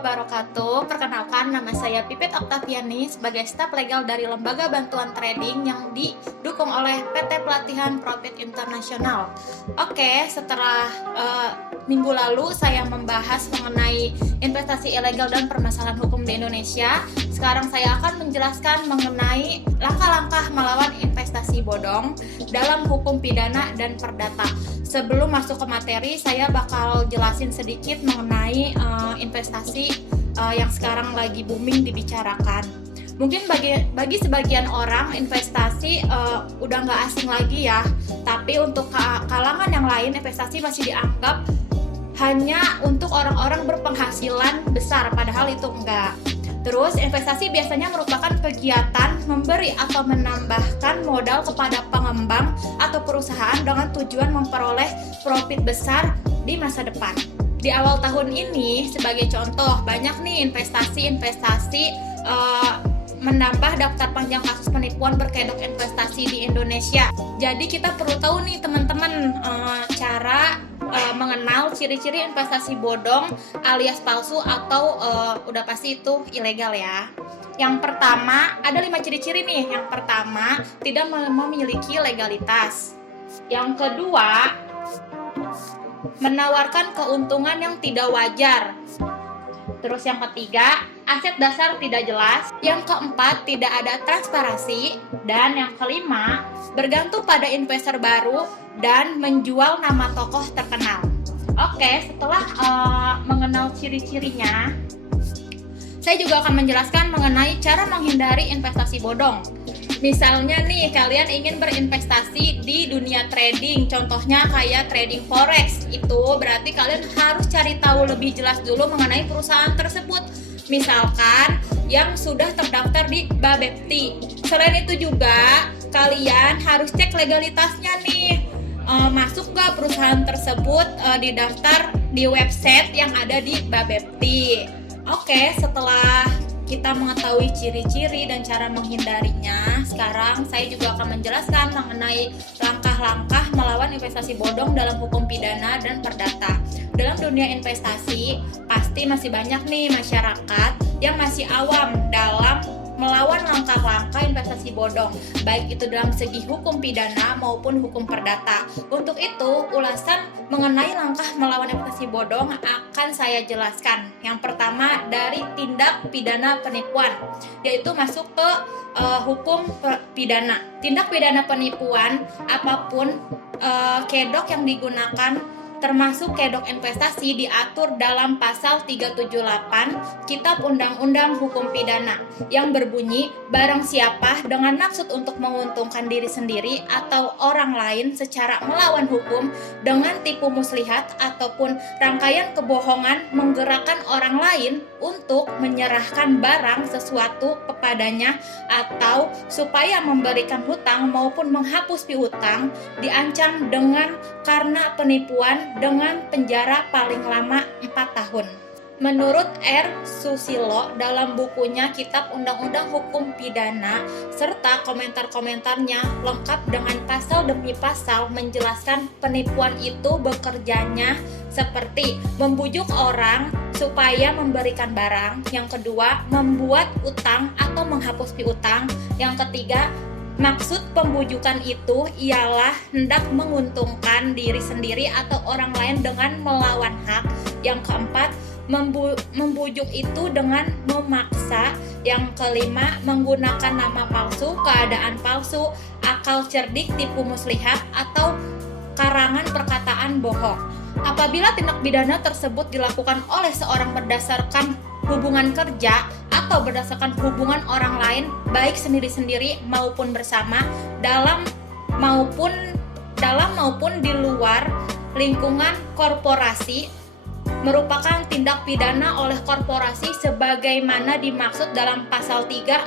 wabarakatuh. Perkenalkan, nama saya Pipit Oktaviani sebagai staf legal dari Lembaga Bantuan Trading yang didukung oleh PT Pelatihan Profit Internasional. Oke, setelah minggu lalu saya membahas mengenai investasi ilegal dan permasalahan hukum di Indonesia. Sekarang saya akan menjelaskan mengenai langkah-langkah melawan investasi bodong dalam hukum pidana dan perdata. Sebelum masuk ke materi, saya bakal jelasin sedikit mengenai investasi yang sekarang lagi booming dibicarakan. Mungkin bagi sebagian orang investasi udah nggak asing lagi ya, tapi untuk kalangan yang lain investasi masih dianggap hanya untuk orang-orang berpenghasilan besar, padahal itu enggak. Terus investasi biasanya merupakan kegiatan memberi atau menambahkan modal kepada pengembang atau perusahaan dengan tujuan memperoleh profit besar di masa depan. Di awal tahun ini, sebagai contoh, banyak nih investasi menambah daftar panjang kasus penipuan berkedok investasi di Indonesia. Jadi kita perlu tahu nih teman-teman cara mengenal ciri-ciri investasi bodong alias palsu atau udah pasti itu ilegal ya. Yang pertama, ada 5 ciri-ciri nih. Yang pertama, tidak memiliki legalitas. Yang kedua, menawarkan keuntungan yang tidak wajar. Terus yang ketiga, aset dasar tidak jelas. Yang keempat, tidak ada transparansi. Dan yang kelima, bergantung pada investor baru dan menjual nama tokoh terkenal. Oke, setelah mengenal ciri-cirinya, saya juga akan menjelaskan mengenai cara menghindari investasi bodong. Misalnya nih, kalian ingin berinvestasi di dunia trading, contohnya kayak trading forex. Itu berarti kalian harus cari tahu lebih jelas dulu mengenai perusahaan tersebut. Misalkan yang sudah terdaftar di Bapepti. Selain itu juga, kalian harus cek legalitasnya nih. Masuk gak perusahaan tersebut didaftar di website yang ada di Bapepti. Oke, setelah kita mengetahui ciri-ciri dan cara menghindarinya, sekarang saya juga akan menjelaskan mengenai langkah-langkah melawan investasi bodong dalam hukum pidana dan perdata. Dalam dunia investasi, pasti masih banyak nih masyarakat yang masih awam dalam melawan langkah-langkah investasi bodong, baik itu dalam segi hukum pidana maupun hukum perdata. Untuk itu, ulasan mengenai langkah melawan investasi bodong akan saya jelaskan. Yang pertama, dari tindak pidana penipuan, yaitu masuk ke hukum pidana. Tindak pidana penipuan, apapun kedok yang digunakan, termasuk kedok investasi, diatur dalam pasal 378 Kitab Undang-Undang Hukum Pidana yang berbunyi, barang siapa dengan maksud untuk menguntungkan diri sendiri atau orang lain secara melawan hukum dengan tipu muslihat ataupun rangkaian kebohongan menggerakkan orang lain untuk menyerahkan barang sesuatu kepadanya atau supaya memberikan hutang maupun menghapus piutang, diancam dengan karena penipuan dengan penjara paling lama 4 tahun. Menurut R. Susilo dalam bukunya Kitab Undang-Undang Hukum Pidana serta komentar-komentarnya lengkap dengan pasal demi pasal menjelaskan penipuan itu bekerjanya seperti membujuk orang supaya memberikan barang, yang kedua membuat utang atau menghapus piutang, yang ketiga maksud pembujukan itu ialah hendak menguntungkan diri sendiri atau orang lain dengan melawan hak. Yang keempat, membujuk itu dengan memaksa. Yang kelima, menggunakan nama palsu, keadaan palsu, akal cerdik, tipu muslihat, atau karangan perkataan bohong. Apabila tindak pidana tersebut dilakukan oleh seorang berdasarkan hubungan kerja atau berdasarkan hubungan orang lain, baik sendiri-sendiri maupun bersama, dalam maupun di luar lingkungan korporasi, merupakan tindak pidana oleh korporasi sebagaimana dimaksud dalam pasal 3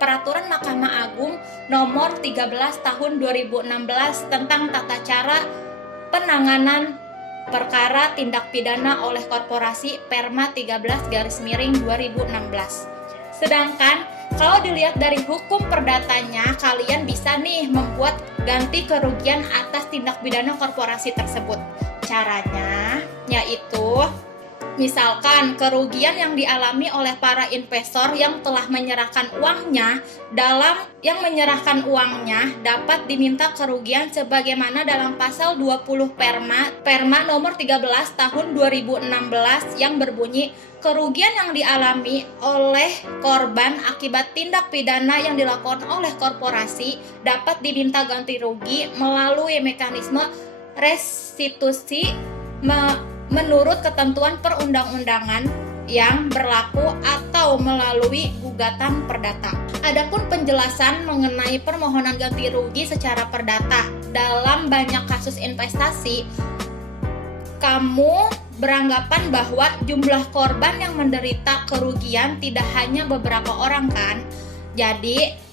Peraturan Mahkamah Agung nomor 13 tahun 2016 tentang tata cara penanganan perkara tindak pidana oleh korporasi Perma 13/2016. Sedangkan kalau dilihat dari hukum perdatanya, kalian bisa nih membuat ganti kerugian atas tindak pidana korporasi tersebut. Caranya yaitu Misalkan kerugian yang dialami oleh para investor yang telah menyerahkan uangnya dapat diminta kerugian sebagaimana dalam pasal 20 Perma nomor 13 tahun 2016 yang berbunyi kerugian yang dialami oleh korban akibat tindak pidana yang dilakukan oleh korporasi dapat diminta ganti rugi melalui mekanisme restitusi menurut ketentuan perundang-undangan yang berlaku atau melalui gugatan perdata. Adapun penjelasan mengenai permohonan ganti rugi secara perdata dalam banyak kasus investasi, kamu beranggapan bahwa jumlah korban yang menderita kerugian tidak hanya beberapa orang kan? Jadi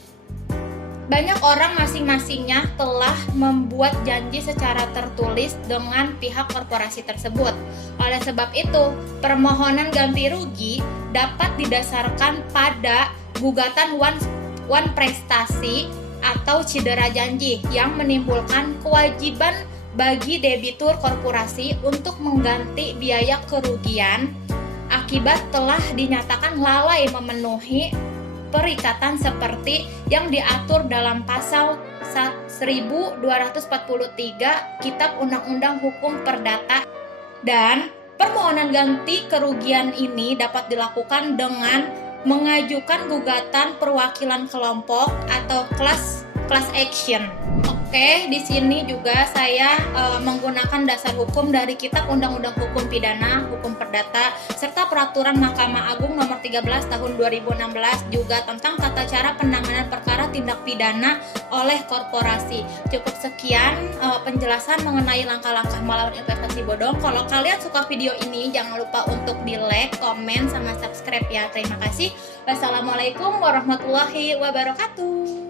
banyak orang masing-masingnya telah membuat janji secara tertulis dengan pihak korporasi tersebut. Oleh sebab itu, permohonan ganti rugi dapat didasarkan pada gugatan one prestasi atau cedera janji yang menimbulkan kewajiban bagi debitur korporasi untuk mengganti biaya kerugian akibat telah dinyatakan lalai memenuhi perikatan seperti yang diatur dalam pasal 1243 Kitab Undang-Undang Hukum Perdata. Dan permohonan ganti kerugian ini dapat dilakukan dengan mengajukan gugatan perwakilan kelompok atau class action. Oke, di sini juga saya menggunakan dasar hukum dari Kitab Undang-Undang Hukum Pidana, Hukum Perdata, serta Peraturan Mahkamah Agung Nomor 13 Tahun 2016 juga tentang tata cara penanganan perkara tindak pidana oleh korporasi. Cukup sekian penjelasan mengenai langkah-langkah melawan investasi bodong. Kalau kalian suka video ini, jangan lupa untuk di-like, komen, sama subscribe ya. Terima kasih. Wassalamualaikum warahmatullahi wabarakatuh.